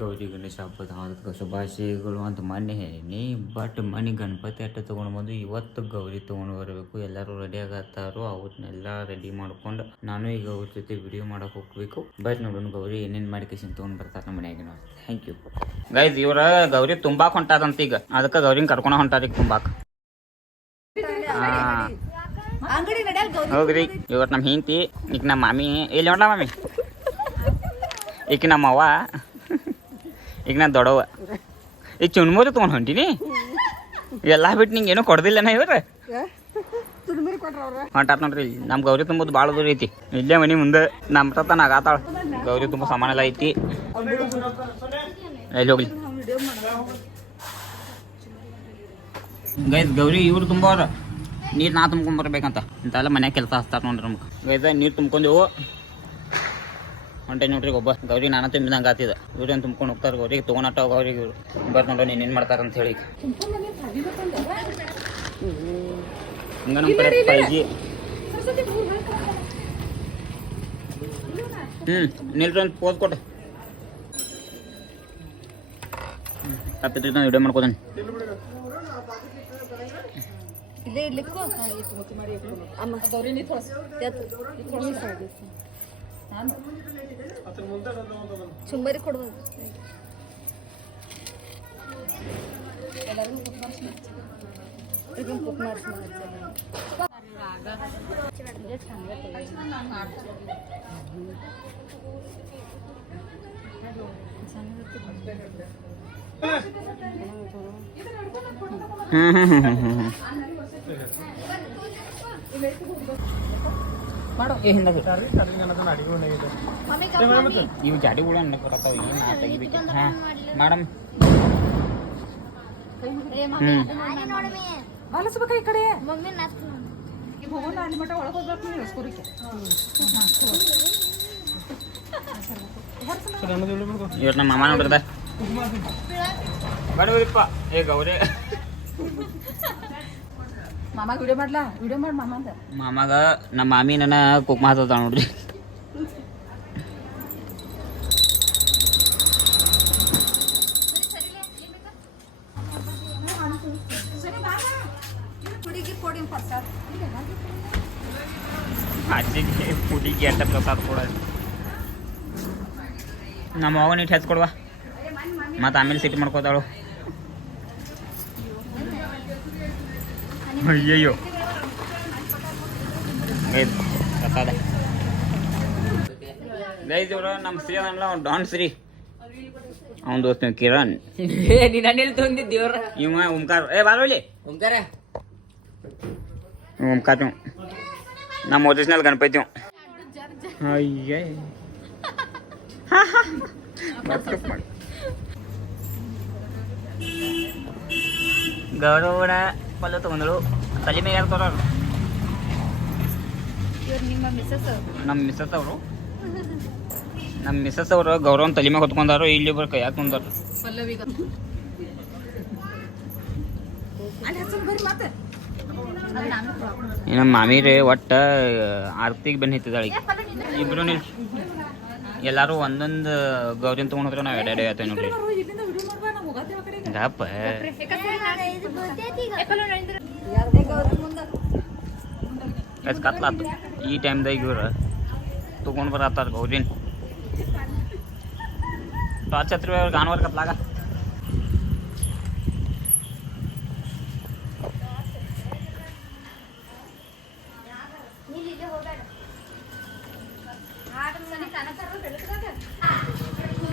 ಗೌರಿ ಗಣೇಶ ಹಬ್ಬದ ಹಾರ್ದಿಕ ಶುಭಾಶಯಗಳು ಅಂತ ಮೊನ್ನೆ ಹೇಳೀನಿ. ಬಟ್ ಮನೆ ಗಣಪತಿ ಅಟ್ಟ ತೊಗೊಂಡು ಬಂದು ಇವತ್ತು ಗೌರಿ ತೊಗೊಂಡು ಬರಬೇಕು. ಎಲ್ಲರೂ ರೆಡಿ ಆಗತ್ತಾರು. ಅವ್ರನ್ನೆಲ್ಲ ರೆಡಿ ಮಾಡ್ಕೊಂಡು ನಾನು ಈಗ ಅವ್ರ ಜೊತೆ ವಿಡಿಯೋ ಮಾಡಕ್ಕೆ ಹೋಗ್ಬೇಕು. ಬಟ್ ನೋಡೋಣ ಗೌರಿ ಏನೇನು ಮಾಡಿಕೇಶನ್ ತೊಗೊಂಡು ಬರ್ತಾರೆ ನಮ್ಮ ಮನೆಯಾಗ. ನೋಡಿ, ಥ್ಯಾಂಕ್ ಯು ಗೈಸ್. ಇವ್ರ ಗೌರಿ ತುಂಬಾಕ್ ಹೊಂಟಾದಂತ ಈಗ, ಅದಕ್ಕೆ ಗೌರಿನ ಕರ್ಕೊಂಡು ಹೊಂಟಾರ ಈಗ ತುಂಬಾಕ್. ಹೋಗ್ರಿ, ಇವತ್ತು ನಮ್ಮ ಹೆಂಡತಿ, ಈಗ ನಮ್ಮ ಮಾಮಿ ಎಲ್ಲಿ ಹೊಂಟ ಮಾಮಿ, ಈಗ ನಮ್ಮ ಅವ್ವ, ಈಗ ನಾನು ದೊಡ್ಡವ, ಈಗ ಚುನ್ಮುರಿ ತೊಗೊಂಡು ಹೊಂಟೀನಿ. ಎಲ್ಲ ಬಿಟ್ಟು ನಿಂಗೆ ಏನೂ ಕೊಡ್ದಿಲ್ಲನ ಇವ್ರು. ಹೊಂಟಾತ್ ನೋಡ್ರಿ. ನಮ್ಮ ಗೌರಿ ತುಂಬೋದು ಭಾಳ ದೂರ ಐತಿ. ಇಲ್ಲೇ ಮನೆ ಮುಂದೆ ನಮ್ಮ ತನ ಆಗಾತಾಳ. ಗೌರಿ ತುಂಬ ಸಾಮಾನು ಎಲ್ಲ ಐತಿ. ಎಲ್ಲಿ ಹೋಗ್ಲಿ ಗೈಸ್, ಗೌರಿ ಇವ್ರು ತುಂಬವ್ರ ನೀರು ನಾ ತುಂಬ್ಕೊಂಬರ್ಬೇಕಂತ ಇಂತೆಲ್ಲ ಮನ್ಯಾಗ ಕೆಲಸ ಹಚ್ತಾರೆ ನೋಡ್ರಿ ನಮ್ಗೆ. ಗೈಸ ನೀರು ತುಂಬ್ಕೊಂಡೆವು ಹೊಂಟೆ ನೋಡ್ರಿ. ಒಬ್ಬ ಗೌರಿ ನಾನು ತುಂಬಿದಂಗೆ ಆತಿದ. ಇವ್ರೇನು ತುಂಬ್ಕೊಂಡು ಹೋಗ್ತಾರೆ. ಗೌರಿಗೆ ತೊಗೊಂಡಾಟ ಗೌರಿಗೆ ಇವ್ರು ಬರ್ತ ನೋಡ್ರಿ ಏನೇನು ಮಾಡ್ತಾರೆ ಅಂತ ಹೇಳಿ. ಹಂಗ ನಮ್ಮ ಕಡೆ ಪೈಜಿ ನಿಲ್ರಿ ಅಂತ ಪೋಸ್ ಕೊಟ್ಟೆ ತಪ್ಪಿದ್ರಿ ನಾನು ವಿಡಿಯೋ ಮಾಡ್ಕೋದೇನೆ. ಚುಮ್ಮರಿ ಕೊಡ್ಬೋದು. ಇವು ಜಾಡಿಗಳು ಅನ್ನಕತ್ತಾವ. ಏನು ನಾ ತೆಗಿಬೇಕು. ಹಾಂ ಮೇಡಮ್, ಈ ಕಡೆ ಇವತ್ತು ನಮ್ಮ ಮಾಮ ನೋಡ್ರದ ಬಡವರಿಪ್ಪ. ಏ ಗೌರಿ ಮಾಮಾಗ ವಿಡಿಯೋ ಮಾಡ್ಲಾ? ವಿಡಿಯೋ ಮಾಡಿ ಮಾಮ ಅಂತ. ಮಾಮಾಗ ನಮ್ಮ ಮಾಮಿ ನನ್ನ ಕುಕ್ಮ ಹತ್ತದ ನೋಡ್ರಿ. ಅಜ್ಜಿಗೆ ಪುಡಿಗೆ ಅಟ್ಟ ಪ್ರಸಾದ ಕೊಡ. ನಮ್ಮ ಮಗನ ಇಟ್ಟು ಹೆಚ್ಕೊಡ್ವಾ, ಮತ್ತು ಆಮೇಲೆ ಸಿಟ್ಟು ಮಾಡ್ಕೋತಾಳು. ಅಯ್ಯಯ್ಯೋ ಪ್ರಸಾದ. ಗೈಸ್ ಇವ್ರು ನಮ್ಮ ಶ್ರೀ ಅಲ್ಲ, ಅವ್ನು ಡಾನ್ ಶ್ರೀ. ಅವನ ದೋಸ್ತ ಕಿರಣ್. ಇವ ಓಂಕಾರ. ಏ ಬಾರೋಲಿ ಓಂಕಾರ. ಓಂಕಾರ ನಮ್ಮ ಒರಿಜಿನಲ್ ಗಣಪತಿ. ಅಯ್ಯೇ ಗೌರವನ ಪಲ್ಲು ತಗೊಂಡಳು. ತಲೆ ಮೇಲೆ ಯಾರು ತರೋರು? ನಮ್ಮ ಮಿಸ್ಸಸ್ ಅವರು. ನಮ್ಮ ಮಿಸ್ಸಸ್ ಅವರು ಗೌರವನ ತಲೆ ಮೇಲೆ ಹೊತ್ಕೊಂಡಾರು. ಇಲ್ಲಿ ಒಬ್ಬರು ಕೈಯಾಗ ಕುಂದಾರು. ನಮ್ಮ ಮಾಮಿ ರೀ ಒಟ್ಟ ಆರ್ತಿಗೆ ಬೆನ್ನು ಹತ್ತಿದ್ದಾಳೆ. ಇಬ್ರು ನಿಲ್ ಎಲ್ಲರೂ ಒಂದೊಂದು ಗೌರಿನ ತೊಗೊಂಡ್ರೆ ನಾವು ಎಡೆ ಆಯ್ತೇವೆ ನೋಡ್ರಿ. ಗಪ್ಪ ಕತ್ಲಾತು. ಈ ಟೈಮ್ದಾಗ ಇವ್ರು ತೊಗೊಂಡು ಬರತ್ತಾರ ಗೌರಿನ. ಟಾರ್ಚ್ ಹತ್ರ ಗಾನವರ್ ಕತ್ಲಾಗ.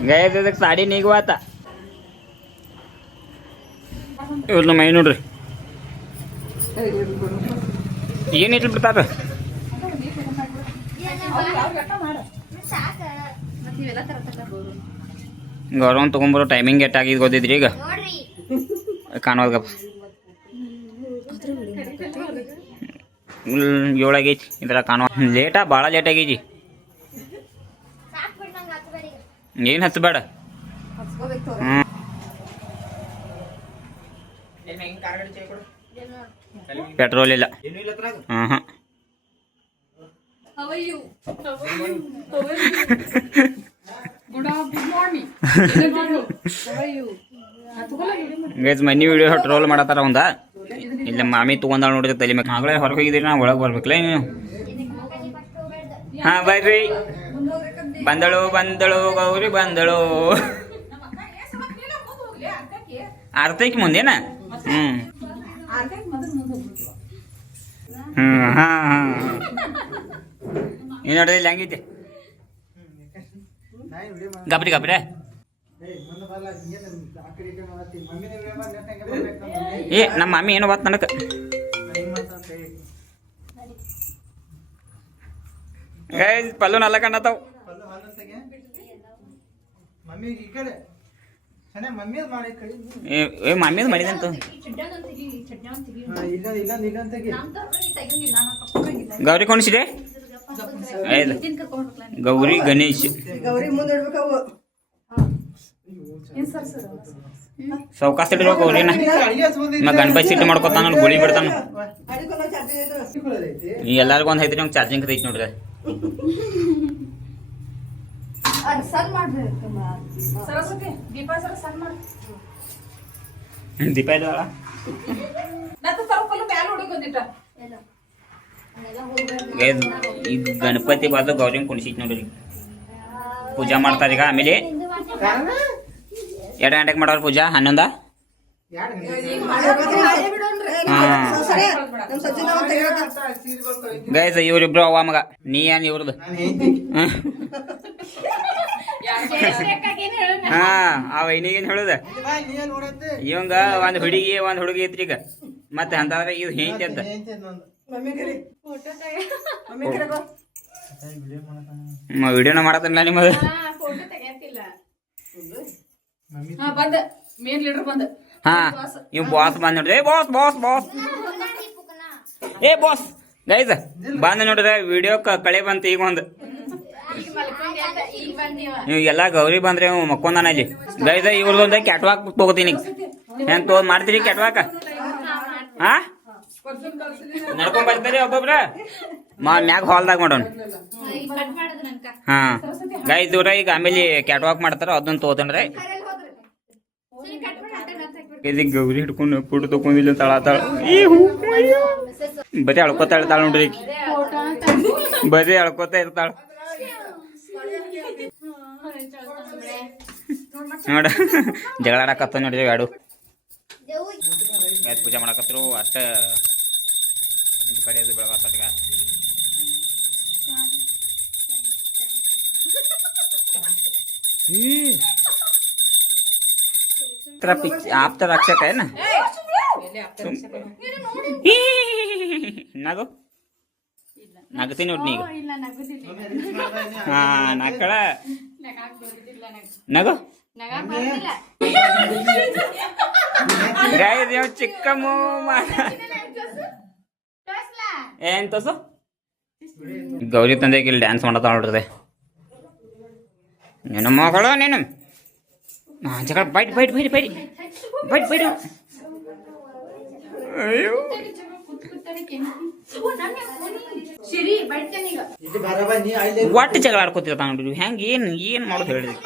ಗೈಸ್ ಇದಕ್ಕೆ ಸಾಡಿ ನೀಗುವಾತ. ಇವ್ರನ್ನ ಮೈ ನೋಡ್ರಿ ಏನು ಇಟ್ಲು ಬಿಡ್ತಾರ. ಗೌರವನ್ ತೊಗೊಂಬರೋ ಟೈಮಿಂಗ್ ಎಟ್ಟಾಗಿದ್ದು ಗೊತ್ತಿದ್ರಿ ಈಗ ಕಾಣೋದ್ಗಪ್ಪ. 7 ಆಗೈತಿ ಇದ್ರ ಕಾಣೋ. ಲೇಟಾ ಭಾಳ ಲೇಟ್ ಆಗೈತಿ. ಏನು ಹಚ್ಚಬೇಡ. ಪೆಟ್ರೋಲ್ ಇಲ್ಲ. ಹಾಂ ಹಾಂ ಗುಡ್ ಮಾರ್ನಿಂಗ್ ಗೈಸ್ ಮನಿ ವಿಡಿಯೋ ಟ್ರೋಲ್ ಮಾಡತ್ತಾರ ಅವಂದ ಇಲ್ಲ ಮಾಮಿ ತಗೊಂಡ ನೋಡಿದ್ರೆ ತಲೆ ಮೇಲೆ ಮಗಳೇ ಹೊರಗೆ ಹೋಗಿದ್ದೀರಿ ನಾ ಒಳಗೆ ಬರ್ಬೇಕಲ್ಲ ನೀವು ಹಾ ಬರ್ರಿ ಬಂದಳು ಬಂದಳು ಗೌರಿ ಬಂದಳು ಆರ್ತೈಕಿ ಮುಂದೇನ ಹಾ ಏನು ನೋಡಿದ್ರೆ ಇಲ್ಲಿ ಹಂಗೈತೆ ಗಬ್ರಿ ಗಬ್ರೆ ಏ ನಮ್ಮ ಮಮ್ಮಿ ಏನೋ ಬತ್ ನನಗೆ ಪಲ್ಲು ನಲ್ಲ ಕಣ್ಣತಾವ್ ಏ ಮಮ್ಮಿದ್ ಮಾಡಿದಂತ ಗೌರಿ ಕೊಂಡಿಸಿದೆ ಗೌರಿ ಗಣೇಶ್ ಸೌಕಾಸ ಇಟ್ಟಿರೋ ಗೌರಿನ ಗಣಪತಿ ಸಿಟ್ಟು ಮಾಡ್ಕೊತಾನ ಗುಳಿ ಬಿಡ್ತಾನ ಎಲ್ಲಾರ್ಗು ಒಂದ್ ಐತ್ರಿ ನಂಗೆ ಚಾರ್ಜಿಂಗ್ ಐತಿ ನೋಡ್ರಿ ದೀಪ ಇದ್ದಾಳ ಈಗ ಗಣಪತಿ ಬಾಜು ಗೌರಿನ ಕುಣಿಸಿಟ್ ನೋಡ್ರಿ ಪೂಜಾ ಮಾಡ್ತಾರೀಗ ಆಮೇಲೆ 2 ಗಂಟೆಗೆ ಮಾಡೋರು ಪೂಜಾ 11 ಗೈಸ್ ಇವ್ರಿಬ್ರು ಅವ್ವ ಮಗ ನೀ ಏನ್ ಇವ್ರದ್ದು ಹಾ ಅವ ಇನ್ನೀಗೇನ್ ಹೇಳುದ ಇವಂಗ ಒಂದ್ ಹುಡುಗಿ ಐತ್ರಿ ಈಗ ಮತ್ತೆ ಅಂತಂದ್ರೆ ಇದು ಹೆಂಡತಿ ಅಂತ ವಿಡಿಯೋನ ಮಾಡತ್ತಲ್ಲ ನಿಮ್ಮದು ಹಾ ಇವ್ ಬಾಸ್ ಬಂದ್ ನೋಡ್ರಿ ಬಾಸ್ ಬಾಸ್ ಬಾಸ್ ಏ ಬಾಸ್ ಗೈಸ್ ಬಂದ್ ನೋಡ್ರಿ ವಿಡಿಯೋ ಕಳೆ ಬಂತ ಈಗ ಒಂದು ನೀವು ಎಲ್ಲಾ ಗೌರಿ ಬಂದ್ರೆ ಮಕ್ಕೊಂದಾನ ಇಲ್ಲಿ ಗೈಸ್ ಇವ್ರದೊಂದ ಕ್ಯಾಟ್ವಾಕ್ ತಗೋತೀನಿ ಏನ್ ಮಾಡ್ತೀರಿ ಕ್ಯಾಟ್ವಾಕ್ ಹಾ ನಡ್ಕೊಂಡ್ ಬರ್ತೀರಿ ಒಬ್ಬೊಬ್ರ ಮ್ಯಾಗ ಹಾಲ್ದಾಗ ಮಾಡೋಣ ಹಾ ಗೈಸ್ ಇವ್ರ ಈಗ ಆಮೇಲೆ ಕ್ಯಾಟ್ವಾಕ್ ಮಾಡ್ತಾರ ಅದನ್ನ ತಗೋತೇನ್ರಿ ಗೌರಿ ಹಿಡ್ಕೊಂಡು ಫೋಟೋ ತಗೊಂಡಿಲ್ಲ ತಳತಾಳ ಬರೀ ಅಳ್ಕೋತಾ ಇರ್ತಾಳ ನೋಡ್ರಿ ಬರೀ ಅಳ್ಕೋತಾ ಇರ್ತಾಳ ನೋಡ ಜಗಳ ಆಡಕತ್ತ ನೋಡ್ರಿ ಯಾಡು ಪೂಜೆ ಮಾಡಕತ್ರು ಅಷ್ಟ ಇದು ಕಡೆಯದು ಬೆಳಗತ್ತ ಈಗ आप तो रक्षक है ना ನಗು ನಗತೀನಿ ನೋಡಿ ಈಗ ಹಾ ನಕ್ಕಳ ನಗು ಗಾಯ ಚಿಕ್ಕ ಏನ್ ತೋಸು ಗೌರಿ ತಂದೆ ಇಲ್ಲಿ ಡ್ಯಾನ್ಸ್ ಮಾಡತ್ತ ನೋಡ್ರಿ ನಿನ್ನ ಮಗಳು ನೀನು ಜಗಳ ಬೈಟ್ ಬೈಟ್ ಬೈಟ್ ಬೈಟ್ ಬೈಟ್ ಬೈಟ್ ಅಯ್ಯೋ ಒಟ್ಟು ಜಗಳ ಆಡ್ಕೋತಿರ್ತಾನ ನೋಡ್ರಿ ಹೆಂಗ ಏನ್ ಮಾಡೋದು ಹೇಳಿದ್ರಿ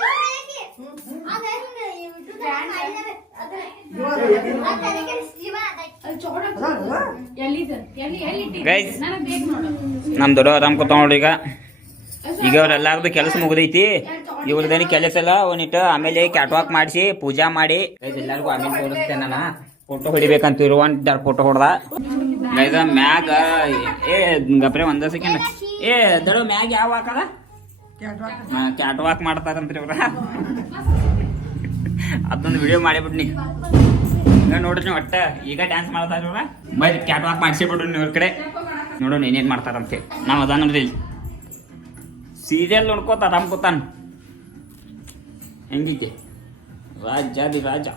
ನಮ್ ದೊಡ್ಡ ಆರಾಮ್ ಕೂತ ನೋಡ್ರಿ ಈಗ ಅವ್ರೆಲ್ಲಾರ್ದು ಕೆಲಸ ಮುಗ್ದೈತಿ ಇವ್ರದೇನು ಕೆಲಸ ಎಲ್ಲ ಒಂದಿಟ್ಟು ಆಮೇಲೆ ಕ್ಯಾಟ್ವಾಕ್ ಮಾಡಿಸಿ ಪೂಜಾ ಮಾಡಿ ಎಲ್ಲರಿಗೂ ಆಮೇಲೆ ತೋರಿಸ್ತೇನೆ ನಾನು ಫೋಟೋ ಹೊಡಿಬೇಕಂತ ಒಂದ್ ಫೋಟೋ ಹೊಡ್ದ ಮ್ಯಾಗ ಏ ಗಪ್ರೆ ಒಂದ ಸೆಕೆಂಡ್ ಏ ದೊಡ್ಡ ಮ್ಯಾಗ ಯಾವ ಹಾಕದ ಕ್ಯಾಟ್ವಾಕ್ ಮಾಡ್ತಾರಂತ್ರಿ ಇವ್ರ ಅದೊಂದು ವಿಡಿಯೋ ಮಾಡಿಬಿಟ್ನಿ ನೋಡ್ರಿ ಒಟ್ಟ ಈಗ ಡ್ಯಾನ್ಸ್ ಮಾಡ್ತಾರ ಇವ್ರ ಬರೀ ಕ್ಯಾಟ್ವಾಕ್ ಮಾಡಿಸಿಬಿಡ್ರಿ ಇವ್ರ ಕಡೆ ನೋಡೋಣ ಏನೇನ್ ಮಾಡ್ತಾರಂತೆ ನಾವ್ ಅದ ನೋಡ್ರಿ ಸೀರಿಯಲ್ ನೋಡ್ಕೋತ ಆರಾಮ್ ಕೂತಾನ ಹೆಂಗೈತೆ ರಾಜ ರಾಜ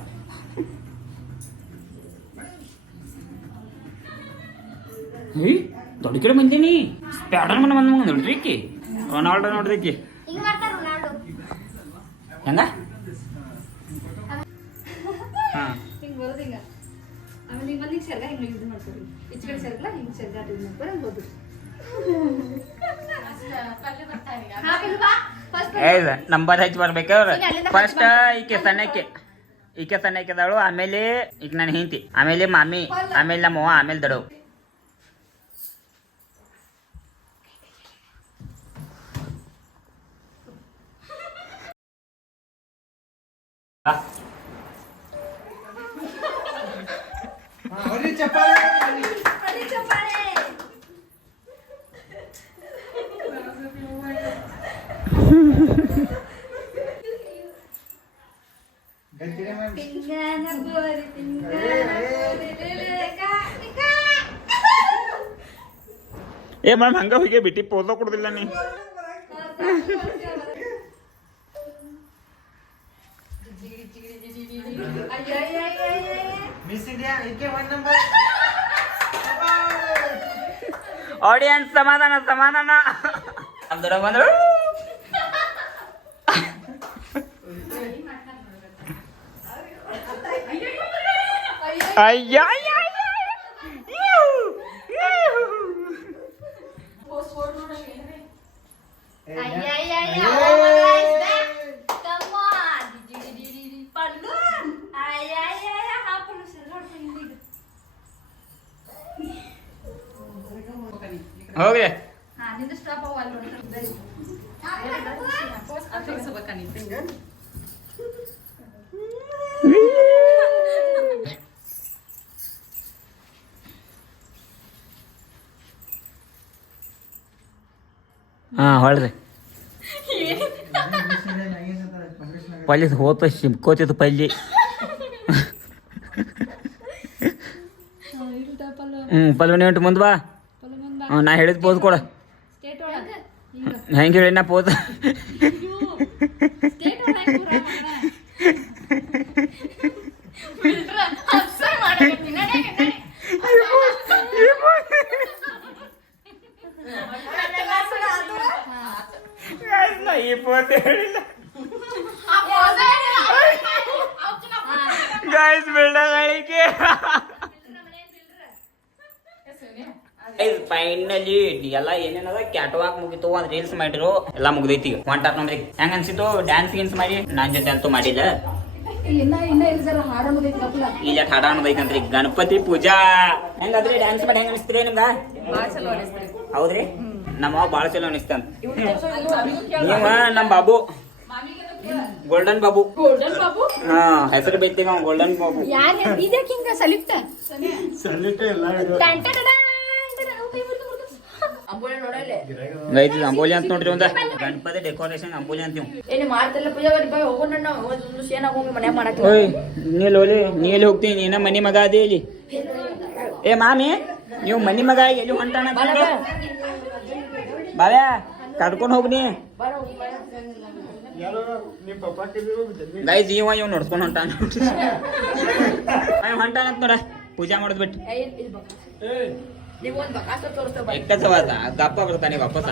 ದೊಡ್ಡ ಕಡೆ ಬಂದೀನಿ ಸ್ಪ್ಯಾಡರ್ ಮನೆ ಬಂದ ನೋಡ್ರಿ ಈಕಿ ರೊನಾಲ್ಡೋ ನೋಡ್ರಿ ಈಕಿ ಹೆಂಗ ಹಾ ಏ ನಂಬರ್ ಹಚ್ಚಿ ಬರ್ಬೇಕು ಅವ್ರು ಫಸ್ಟ್ ಈಕೆ ಸಣ್ಣಕ್ಕಿದಾಳು ಆಮೇಲೆ ಈಗ ನನ್ನ ಹೆಂಡತಿ ಆಮೇಲೆ ಮಾಮಿ ಆಮೇಲೆ ನಮ್ಮ ಅವ್ವ ಆಮೇಲೆ ದಡವು ಏ ಮ್ಯಾಮ್ ಹಂಗ ಹೋಗಿ ಬಿಟ್ಟು ಪೋಸ ಕೊಡುದಿಲ್ಲ ನೀ ಆಡಿಯನ್ಸ್ ಸಮಾಧಾನ ಅಂದ್ರ ಬಂದ್ರು ಅಯ್ಯ ಹೋಗ್ರಿ ಹಾ ಹೊಳ್ರಿ ಪಲ್ಲಿ ಹೋತ ಸಿಮ್ಕೋತಿತ್ತು ಪಲ್ಲಿ ಪಲ್ವನಿ ಉಂಟು ಮುಂದ್ ಬಾ ನಾ ಹೇಳಿದ್ ಪೋಸ್ ಕೊಡ ಹೆಂಗೆ ಹೇಳಿ ನಾ ಪೋಸ್ ಈ ಪೋಸ್ ಹೇಳಿಲ್ಲ ಗೈಸ್ ಬೆಳ್ಳಗಳಿಗೆ ಫೈನಲಿ ಎಲ್ಲ ಏನೇನದ ಕ್ಯಾಟ್ವಾಕ್ ಮುಗಿತು ಒಂದ್ ರೀಲ್ಸ್ ಮಾಡಿರು ಎಲ್ಲ ಮುಗ್ದೈತಿ ಈಗ ಕಾಂಟಾಕ್ಟ್ ನೋಡ್ರಿ ಹೆಂಗ ಅನ್ಸಿತ್ತು ಡ್ಯಾನ್ಸ್ ಗೀನ್ಸ್ ಮಾಡಿ ನಾನ್ ಜೊತೆ ಅಂತೂ ಮಾಡಿಲ್ಲ ಇಲ್ಲ ಹಾಡ ಅನ್ನೋದೈತಂತ್ರಿ ಗಣಪತಿ ಪೂಜಾ ಹೆಂಗದ್ರಿ ಡ್ಯಾನ್ಸ್ ಮಾಡಿ ಹೆಂಗ ಅನಿಸ್ತೀರಿ ನಿಮ್ಗ ಹೌದ್ರಿ ನಮ್ಮ ಬಾಳ ಚಲೋ ಅನಿಸ್ತಂತ ನೀವ ನಮ್ ಬಾಬು ಗೋಲ್ಡನ್ ಬಾಬು ಹಾ ಹೆಸರು ಬೈತೀವಿ ನಾವು ಗೋಲ್ಡನ್ ಬಾಬು ಅಂಬೋಲಿ ಅಂತ ನೋಡ್ರಿ ಒಂದ ಗಣಪತಿ ಡೆಕೋರೇಷನ್ ಅಂಬೋಲಿ ಅಂತೀವಿ ನೀಲ್ಲಿ ಹೋಗ್ತೀನಿ ನೀನ ಮನಿ ಮಗ ಅದೇ ಇಲ್ಲಿ ಏ ಮಾಮಿ ನೀವು ಮನಿ ಮಗ ಎಲ್ಲಿ ಹೊಂಟಾಣ ಬಾವ್ಯಾ ಕರ್ಕೊಂಡು ಹೋಗ್ನಿ ಗೈಸ್ ಇವ ನೋಡ್ಕೊಂಡು ಹೊಂಟಾನ ಹೊಂಟಾನಂತ ನೋಡ ಪೂಜಾ ಮಾಡೋದ್ ಬಿಟ್ಟು ಗಪ್ಪ ಬರ್ತಾನೆ ವಾಪಸ್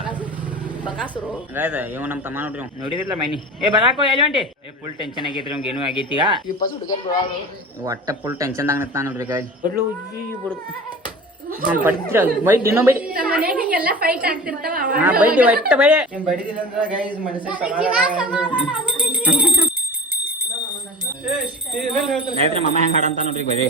ಇವ್ ನಮ್ ತಮ್ಮ ನೋಡ್ರಿ ನೋಡಿದಿಲ್ಲ ಮೈನಿ ಏ ಬರಾಕೋ ಎಲ್ಲಿ ಹೊಂಟಿ ಏ ಫುಲ್ ಟೆನ್ಷನ್ ಆಗೈತ್ರಿ ಅವ್ಗೆ ಏನೂ ಆಗೈತಿ ಈಗ ಒಟ್ಟ ಫುಲ್ ಟೆನ್ಷನ್ ಆಗ್ನತ್ತ ನೋಡ್ರಿ ಗಾಡಿ ಬಡಿದ್ರ ಬೈಟ್ ಇನ್ನೂ ಬೈಟ್ ಬೈಟಿ ಒಟ್ಟ ಬೈ ಆಯ್ತ್ರಿ ಮಮ್ಮ ಹೆಂಗ್ ಹಾಡಂತ ನೋಡ್ರಿ ಬರೀ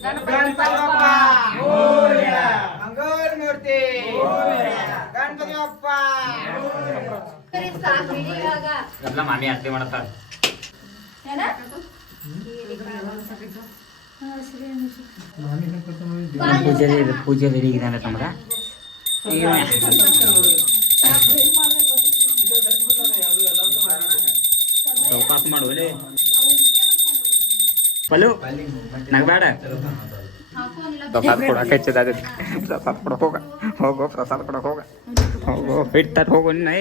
गणपती बाप्पा मोरया. मंगलमूर्ती मोरया. गणपती बाप्पा आपला मामी आरती म्हणतात ಪೂಜೆ ರೆಡಿ ಇದೆ ಅಂದ್ರೆ ತಮ್ಮದ ಚೌಕಾಸ್ ಮಾಡುವಲೆ ಪಲು ನಗಬೇಡ ಪ್ರಸಾದ ಕೊಡಕ್ಕೆ ಹೆಚ್ಚದ ಪ್ರಸಾದ ಕೊಡಕ್ಕೆ ಹೋಗೋ ಪ್ರಸಾದ ಕೊಡಕ್ಕೆ ಹೋಗೋ ಬಿಡ್ತಾರೆ ಹೋಗು ನೈ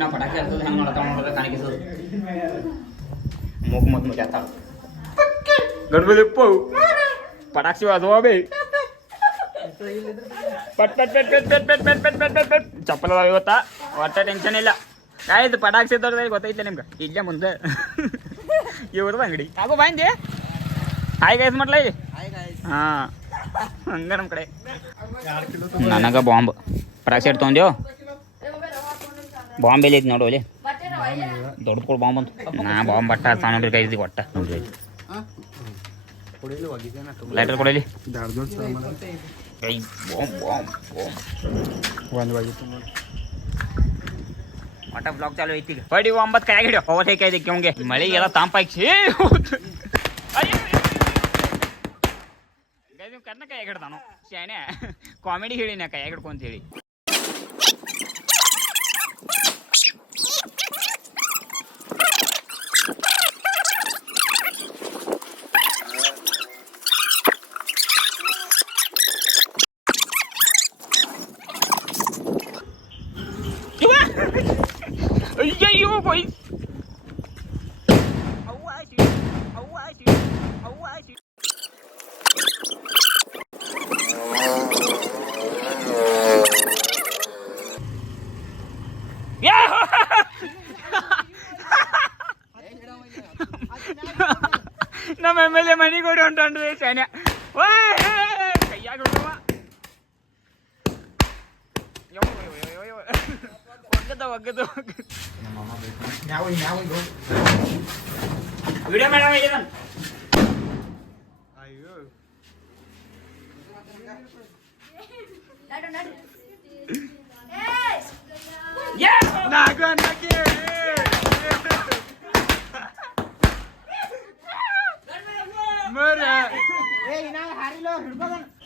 ನಾ ಪಟಾಕಿ ಹಚ್ಚೋದು ಹೆಂಗೆ ಮಾಡ್ತಾವ ನೋಡಿದ್ರೆ ಕಾಣಿಸೋದು ಮೂಗು ಮದ್ದು ಮುಗ್ಯಾತಾವ ಗಣಪತಿ ಪಟಾಕ್ಷಿ ವಾಜವಾ ಬೇ ಪಟ್ ಪಟ್ ಪಟ್ ಪಟ್ ಪಟ್ ಪಟ್ ಪಟ್ ಪಟ್ ಪಟ್ ಪಟ್ ಚಪ್ಪಲ ಅದಾವ ಇವತ್ತ ಒಟ್ಟ ಟೆನ್ಷನ್ ಇಲ್ಲ ಆಯ್ತು ಪಟಾಕ್ಷಿ ಇದ್ದವ್ರದ್ದು ಗೊತ್ತೈತೆ ನಿಮ್ಗೆ ಇಲ್ಲೇ ಮುಂದೆ ಇವ್ರದ್ದು ಅಂಗಡಿ ಆಗೋ ಬಾಂದೆ ಹಾಯ್ ಗೈಸ್ ಮಾಡ್ಲ ಹಾಂ ಹಂಗ ನಮ್ಮ ಕಡೆ ನನಗೆ ಬಾಂಬ್ ಪಟಾಕ್ಷಿ ಇಟ್ಟು ತೊಗೊಂದೇವು ಬಾಂಬ್ ಎಲ್ಲಿ ಐತಿ ನೋಡು ಅಲ್ಲಿ ದೊಡ್ಡ ಕೂಡ ಬಾಂಬ್ ಅಂತ ನಾ ಬಾಂಬ್ ಬಟ್ಟ ಸಾಮಾನು ಕೈ ಒಟ್ಟ ನೋಡ್ರಿ ಲೈಟರ್ ಕೊಡಲಿ ಒಟ್ಟ ಬ್ಲಾಕ್ ಚಾಲು ಐತಿ ಬಡಿ 9 ಕೈ ಹಿಡಿಯೋ ಓವರ್ ಹೇಗೆ ಐತಿ ಕೆಂಗೆ ಮಳೆ ಎಲ್ಲ ತಾಂಪಾಯ್ಸಿ ನೀವು ಕರ್ನ ಕೈ ಹಿಡ್ದಾನು ಶಾಣೆ ಕಾಮಿಡಿ ಹೇಳಿನ ಕೈ ಹಿಡ್ಕೊಂತ ಹೇಳಿ ಅಯ್ಯಯ್ಯೋ boy ನಮ್ಮ ಎಮ್ಮೆಲ್ಲೆ ಮನೆಗೆ ಓಡಿ ಹೊಂಟು ಶಾನ್ಯ ಕೈಯಾಗ ಒಗ್ಗದ ವಿಡಿಯೋ ಮೇಡಮ್ ಅಯ್ಯೋ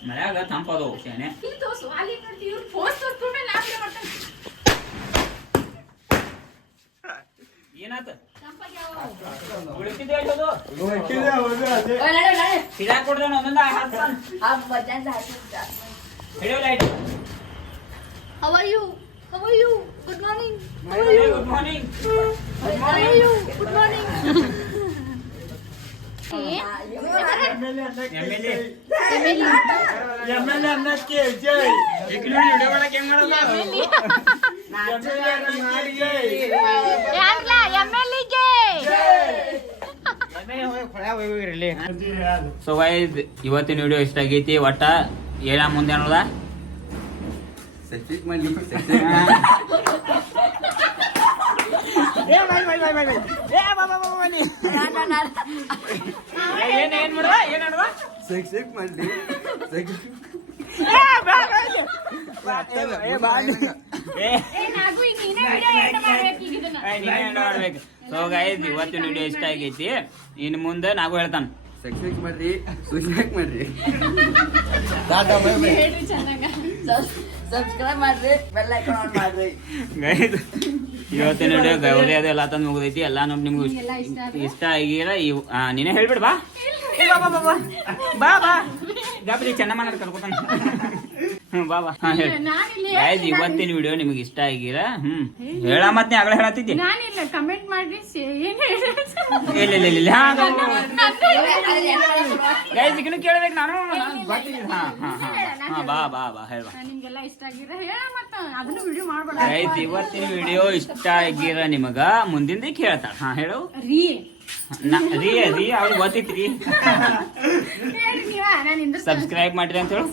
ಮನ್ಯಾಗ ತಂಪದು ಶಾನೆ ಏನಾತ ಸಿದಾ ಕೊಡ್ದ ಒಂದೊಂದ ಹಿಡಿಯೋ light How are you? How are you? Good morning. Good morning How are you? Good morning. MLA MLA ಅನ್ನಕ್ಕೆ ಜೈ ಈಗ ನೋಡಿ ವಿಡಿಯೋ ಮಾಡಕ್ಕೆ ಹೆಂಗ್ ಮಾಡೋದು ಸೊ ಗೈಸ್ ಇವತ್ತಿನ ವಿಡಿಯೋ ಇಷ್ಟ ಆಗೈತಿ ಒಟ್ಟ ಏನ ಮುಂದೆ ಅನ್ನೋದ ಏನ್ ಮಾಡುದ ಏನ್ ಮಾಡುದ ಮಾಡ್ಬೇಕು ಸೊ ಗೈಸ್ ಇವತ್ತಿನ ವಿಡಿಯೋ ಇಷ್ಟ ಆಗೈತಿ ಇನ್ನು ಮುಂದೆ ನಾವು ಹೇಳ್ತಾನ ಮಾಡ್ರಿ ಸೂಚನೆ ಮಾಡ್ರಿ ಸಬ್ಸ್ಕ್ರೈಬ್ ಮಾಡ್ರಿ ಬೆಲ್ ಐಕಾನ್ ಆನ್ ಮಾಡ್ರಿ ಗೈಸ್ ಇವತ್ತಿನ ವಿಡಿಯೋ ಗೌರಿ ಅದು ಎಲ್ಲ ತಂದು ಮುಗಿದೈತಿ ಎಲ್ಲ ನೋಡಿ ನಿಮ್ಗೆ ಇಷ್ಟ ಆಗಿರ ನೀನೇ ಹೇಳ್ಬಿಡ್ ಬಾ ಬಾ ಬಾ ಬಾ ಬಾ ಗಾಬರಿ ಚೆನ್ನ ಮಾಡ ಕರ್ಕೊತಾನ ಬಾಬಾ ಹಾ ಹೇಳಿ ನಾನಿಲ್ಲಿ ಗೈಸ್ ಇವತ್ತಿನ ವಿಡಿಯೋ ನಿಮಗೆ ಇಷ್ಟ ಆಗಿರ ಹೇಳ ಮತ್ತೆ ಆಗಲೇ ಹೇಳತ್ತಿದ್ದೆ ನಾನಿಲ್ಲ ಕಮೆಂಟ್ ಮಾಡ್ರಿ ಏನ್ ಇಲ್ಲ ಗೈಸ್ ಇದನ್ನು ಕೇಳ್ಬೇಕು ನಾನು ಬಾ ಬಾ ಬಾ ಹೇಳ ನಿಮ್ಗೆಲ್ಲ ಇಷ್ಟ ಆಗಿರ ಹೇಳ ಮತ್ತ ಅದನ್ನು ವಿಡಿಯೋ ಮಾಡ್ಬೇಡ ಗೈಸ್ ಇವತ್ತಿನ ವಿಡಿಯೋ ಇಷ್ಟ ಆಗಿರ ನಿಮಗ ಮುಂದಿಂದ ಕೇಳ್ತಾಳ ಹಾ ಹೇಳು ರೀ ರೀ ಅವ್ರಿಗೆ ಗೊತ್ತಿತ್ರಿ ಹೇಳಿ ನೀವ ನಾನು ಇಂದ್ರ ಸಬ್ಸ್ಕ್ರೈಬ್ ಮಾಡ್ರಿ ಅಂತ ಹೇಳು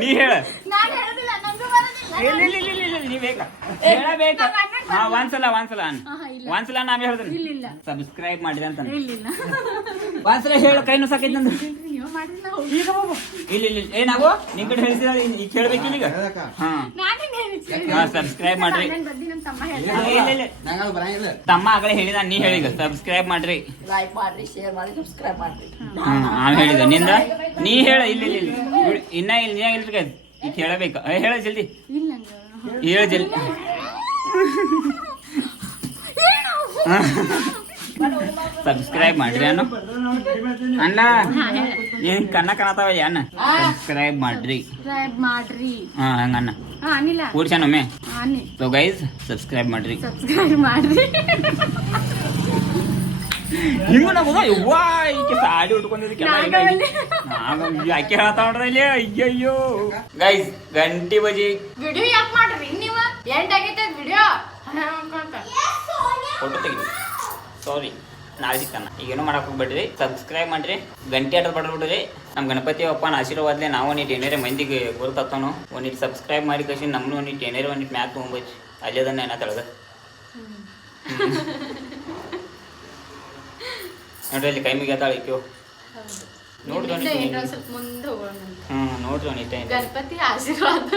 ನೀ ಹೇಳ ನಾನು ಹೇಳೋದಿಲ್ಲ ನಂಗೂ ಬರೋದಿಲ್ಲ ಇಲ್ಲ ನೀ ಬೇಕಾ ಹೇಳಬೇಕಾ ಹಾ ಒಂದ್ಸಲ ಒಂದ್ಸಲ ನಾವೇ ಹೇಳಿದ್ರಿ ಇಲ್ಲ ಸಬ್ಸ್ಕ್ರೈಬ್ ಮಾಡ್ರಿ ಅಂತ ಇಲ್ಲ ಒಂದ್ಸಲ ಹೇಳ ಕೈ ನುಸಾಕೈತಿ ನಂದು ನೀವು ಮಾಡ್ರಿ ನಾವು ಈಗ ಬಾಬು ಇಲ್ಲ ಏನಾಗೋ ನಿನ್ ಕಡೆ ಹೇಳಿಸಿದ ಈಗ ಕೇಳ್ಬೇಕಿಲ್ಲ ಈಗ ಹಾ ನಾನೇನ್ ಹೇಳಿದ್ದೆ ಹಾ ಸಬ್ಸ್ಕ್ರೈಬ್ ಮಾಡ್ರಿ ನನ್ನ ಬಗ್ಗೆ ನನ್ನ ತಮ್ಮ ಹೇಳ್ದ ಇಲ್ಲ ನಂಗದು ಬರಂಗಿಲ್ಲ ತಮ್ಮ ಆಗಲೇ ಹೇಳಿದ ನೀ ಹೇಳಿಗ ಸಬ್ಸ್ಕ್ರೈಬ್ ಮಾಡ್ರಿ ಲೈಕ್ ಮಾಡ್ರಿ ಶೇರ್ ಮಾಡಿ ಸಬ್ಸ್ಕ್ರೈಬ್ ಮಾಡ್ರಿ ಆಮೇಲೆ ಹೇಳಿದ ನಿಂದ ನೀ ಹೇಳ ಇಲ್ಲ ಇನ್ನ ಇಲ್ರಿ ಈಗ ಹೇಳಬೇಕ ಹೇಳ ಜಲ್ದಿ ಇಲ್ಲ ಹೇಳ ಜಲ್ದಿ ಸಬ್ಸ್ಕ್ರೈಬ್ ಮಾಡ್ರಿ ಅಣ್ಣ ಅಣ್ಣ ಏನ್ ಕಣ್ಣ ಕಾಣತಾವ ಅಣ್ಣ ಸಬ್ಸ್ಕ್ರೈಬ್ ಮಾಡ್ರಿ ಸಬ್ಸ್ಕ್ರೈಬ್ ಮಾಡ್ರಿ ಹಾ ಹಂಗಣ್ಣ ಹಾ ಅನಿಲ್ಲ ಕೂಡ್ಸನೊಮ್ಮೆ ಅನ್ನಿ ಸೊ ಗೈಸ್ ಸಬ್ಸ್ಕ್ರೈಬ್ ಮಾಡ್ರಿ ಸಬ್ಸ್ಕ್ರೈಬ್ ಮಾಡ್ರಿ ಹಿಂಗ ನಗುದ ಯವ್ವಾ ಈಕೆ ಸಾಡಿ ಉಟ್ಕೊಂಡಿದ್ದಕ್ಕೆಲ್ಲ ಯಾಕೆ ಹೇಳ್ತಾ ನೋಡ್ರಿ ಇಲ್ಲಿ ಅಯ್ಯಯ್ಯೋ ಗೈಸ್ ಗಂಟಿ ಬಜಿ ವಿಡಿಯೋ ಯಾಕೆ ಮಾಡ್ರಿ ನೀವು ಎಂಟ್ ಆಗೈತೆ ವಿಡಿಯೋ ಫೋಟೋ ತೆಗಿ ಸಾರಿ ನಾಳೆ ಸಿಗ್ತಾನ ಈಗೇನು ಮಾಡಕ್ ಹೋಗ್ಬೇಡ್ರಿ ಸಬ್ಸ್ಕ್ರೈಬ್ ಮಾಡ್ರಿ ಗಂಟೆ ಆಟ ಬಡ್ಬಿಡ್ರಿ ನಮ್ಮ ಗಣಪತಿ ಅಪ್ಪನ ಆಶೀರ್ವಾದ್ಲೆ ನಾವು ಒಂದಿಟ್ಟು ಏನಾರೇ ಮಂದಿಗೆ ಗುರುತಾನು ಒಂದಿಟ್ಟು ಸಬ್ಸ್ಕ್ರೈಬ್ ಮಾಡಿ ಕಸಿ ನಮ್ಮನ್ನು ಒಂದಿಟ್ಟು ಏನಾರೇ ಒಂದಿಟ್ಟು ಮ್ಯಾಕ್ ತೊಗೊಂಬೈತಿ ಅಲ್ಲೇದನ್ನ ಏನ ತಳಗ ನೋಡ್ರಿ ಅಲ್ಲಿ ಕೈ ಮುಗಿಯತಾಳ ಇಕ್ಯೋ ನೋಡ್ರಿ ಸ್ವಲ್ಪ ಮುಂದೆ ಹೋಗೋಣ ನೋಡ್ರಿ ಒಂದಿಟ್ಟು ಗಣಪತಿ ಆಶೀರ್ವಾದ